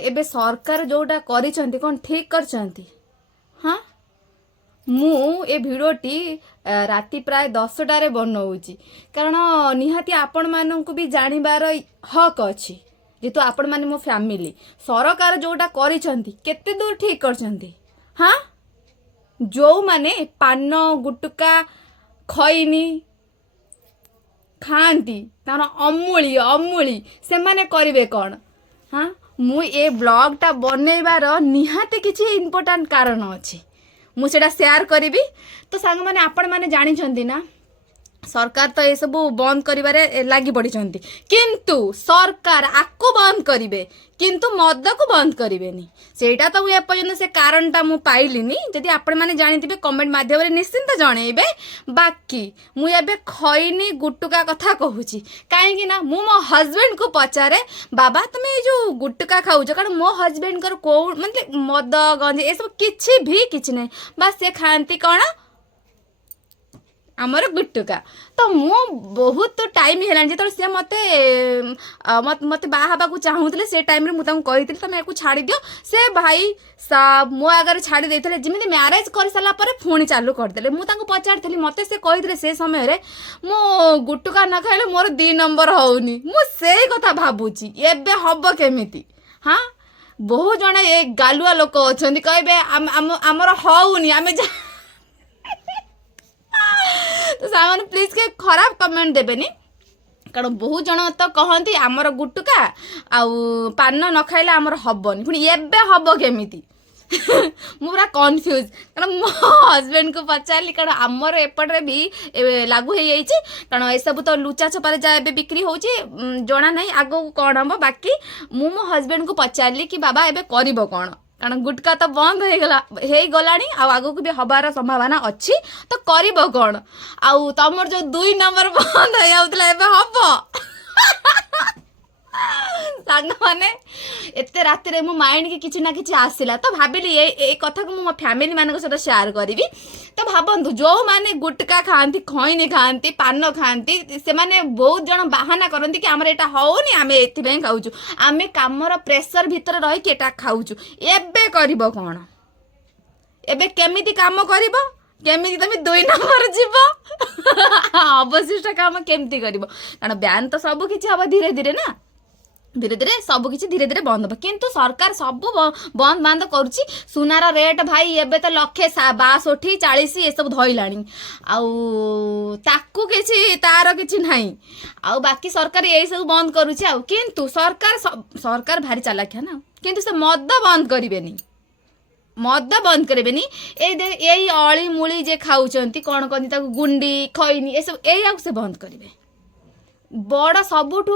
एबे सरकार जोटा करिसंती कोन ठीक करचंती। हाँ मु ए भिडटी राति प्राय 10टारे बनाऊँगी कारण निहाती आपण मानू भी जानिबार हक अच्छी जेतु आपण माने मो फैमिली सरकार जोटा करिसंती केते दूर ठीक करचंती। हाँ जो माने पान गुटुका खैनी खाती तार अमूली अमूली से माने करिवे कौन। हाँ मु ए ब्लॉगटा बनैबार निहाती किछि इम्पोर्टेंट कारण अच्छी मुझे शेयर करी। तो सांग मैंने आपण मैंने जानी ना सरकार तो ये सब बंद करिबारे लागी पड़ी किंतु सरकार आको बंद करिवे किंतु मद को बंद करिवेनी सेटा तो एपर्यंत से कारणटा मु पाइलिनी। जदि आपण मैंने जानिथिबे कमेंट माध्यम निश्चिंत जणेबे। बाकी मु एबे खैनी गुटुका कथा कहूची काहेकि ना मु मो हस्बैंड को पचारे बाबा तुमे जो गुटुका खाऊछ कारण मो हस्बैंड कर को मतलब मद गंजे ए सब किछि भी किछि नै बस से खांती कौन आमर गुटुका। तो मु बहुत टाइम है जो सी मत मत बाहा को चाहूले से टाइम रे मुझे कही तुम या छाड़ी दियो से भाई मो आगे छाड़ी देते जमी मैरेज कर सारा पुणी चालू करदे मुझे पचारि मत से कही से समय मो गुटुका न खाइले मोर 2 नंबर होनी मुझे कथा भावुची एबे हम केमिति। हाँ बहुत जन ए गालुआ लोक अच्छा कहे आमर होनी आम तो सामान प्लीज के खराब कमेंट देबेनी कारण बहुत जन तो कहती आमर गुटुका आउ पान न खाइले आमर हबनी पुणी एबे हब केमिति मु पूरा कन्फ्यूज कारण मो हस्बैंड को पचारि कारण आमर एपटे भी लागू हो जाइए कारण ए सब तो लुचा छपारे जा एबे बिक्री होची जना नहीं आगो कौन हम। बाकी मु मो हस्बैंड को पचारि कि बाबा एबे करिवो कौन कारण गुटका तो बंद हो गलानी आगू भी हबार संभावना अच्छी तो करिवो कौन आउ तमर जो 2 नंबर बंद हो जाउतला एबे हबो सांग माने एते रात रे मो माइंड के किछि ना किछि आसिला तो भाबिली ए कथा को मो फैमिली मानक सहित शेयर करी। तो भाबंतु जो माने गुटका खाती खैनी खाती पान खाती से माने बहुत जन बाहाना करती कि आमर एटा होनी आमे एथिबे खाउछु आमे कामर प्रेशर भीतर रही कि एटा खाउछु एबे करिवो कोन एबे केमिति काम करिवो केमिति तमे 2 नंबर जीवो अवशिष्ट काम केमिति करिवो कारण ब्यान तो सब किछि अब धीरे धीरे ना धीरे धीरे सब किछि धीरे धीरे बंद हो किंतु सरकार सब बंद बंद करुच्ची। सुनार रेट भाई एबे तो 1,62 40 ये सब धइलाणी आउ ताकू किछि तार किछि नाही आउ बाकी सरकार यही सब बंद करुच्ची आउ किंतु सरकार भारी चालाक है ना किंतु से मद बंद करिवेनी मद बंद करेनि यही अली मूली जे खाऊंती कौन कहती गुंडी खैनी ये सब यही से बंद करेंगे बड़ सबुठू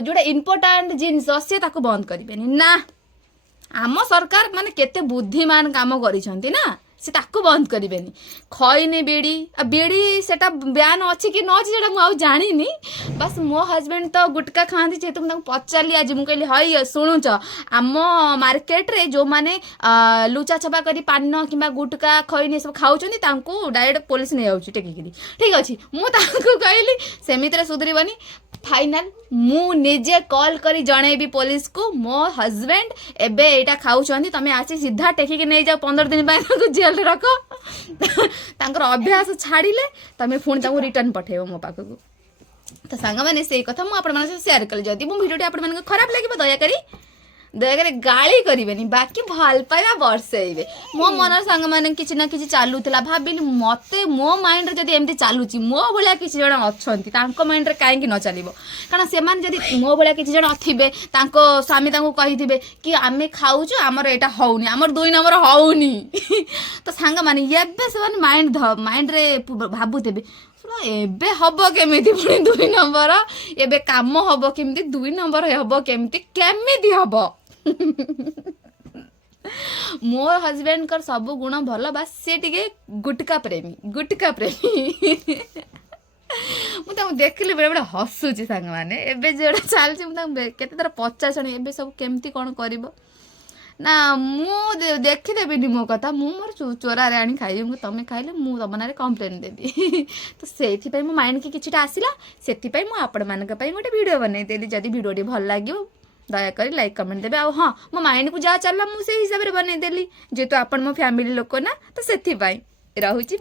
जोटा इम्पोर्टाट जिनस सी बंद करेनि ना आम सरकार माने केते बुद्धिमान काम करिसेंती ना से ताकू बंद करेनि खैनी बीड़ी बीड़ी सेटा ब्यान अच्छी कि न अच्छी मुझे जानी बस मो हस्बैंड तो गुटका खाती जेहेतु मुझे पचारि आज मुझे कहली हई शुणुच आम मार्केट रे जो माने लुचा छपा करी पान कि गुटका खैनी सब खाऊँ डायरेक्ट पुलिस नहीं जाऊँ टेकिकी ठीक अच्छे मुझे कहली सेमिति सुधरबनी फाइनाल मु निजे कॉल करी जणेबी पुलिस को मो हस्बैंड एबे एटा खाऊछंती तमे आसी सीधा टेकिके नहीं जाओ 15 दिन जेल रे रख तांकर अभ्यास छाड़िले तमे पुणी तांको रिटर्न पठेबो मो पाखकु। तो सांग माने से कथा मु आपण माने शेयर कले जदी मो वीडियोटी आपण माने खराब लागिबो दया करी गाली करेनि बाकी भल पाइबा बर्षेबे मो मन सांग माने किछि ना किछि चालुतला भाबिली मते मो माइंड रे जदी एमती चालुची मो भलिया किछि जण अछंती तांको माइंड रे काहे कि न चलिबो कारण से मान जदी मो भलिया किछि जण थिबे तांको स्वामी तांको कहिथिबे कि आमे खाऊछु हमर एटा होउनी हमर 2 नंबर होउनी तो सांग माने एबे से माइंड रे भाबुतेबे एबे हब केमिति पुणी 2 नंबर एबे काम हब केमिति 2 नंबर हब केमिति हब मोर हस्बैंड कर सब गुण भल बास से टिके गुटका प्रेमी मुझे देखली बेले बेले हसुची सांग माने एबे जोड़ा चलती मुझे केते थर पचासणी एबे सब केमती कौन करिवो ना मु देखीदेवी मो कथा मु मोर चोरारे आनी खाइबी तमें खाइले मु तम ना कम्प्लेन देवी तो से मो माइंड की किछिटा आसिला से आपण मानक गोटे वीडियो बनईदेली जदि वीडियोटी भल लगे ଦୟାକରି ଲାଇକ୍ କମେଣ୍ଟ ଦେବେ। ଆଉ ହଁ, ମୋ ମାଇଣ୍ଡକୁ ଯାହା ଚାଲିଲା ମୁଁ ସେଇ ହିସାବରେ ବନେଇଦେଲି, ଯେହେତୁ ଆପଣ ମୋ ଫ୍ୟାମିଲି ଲୋକ ନା, ତ ସେଥିପାଇଁ ରହୁଛି।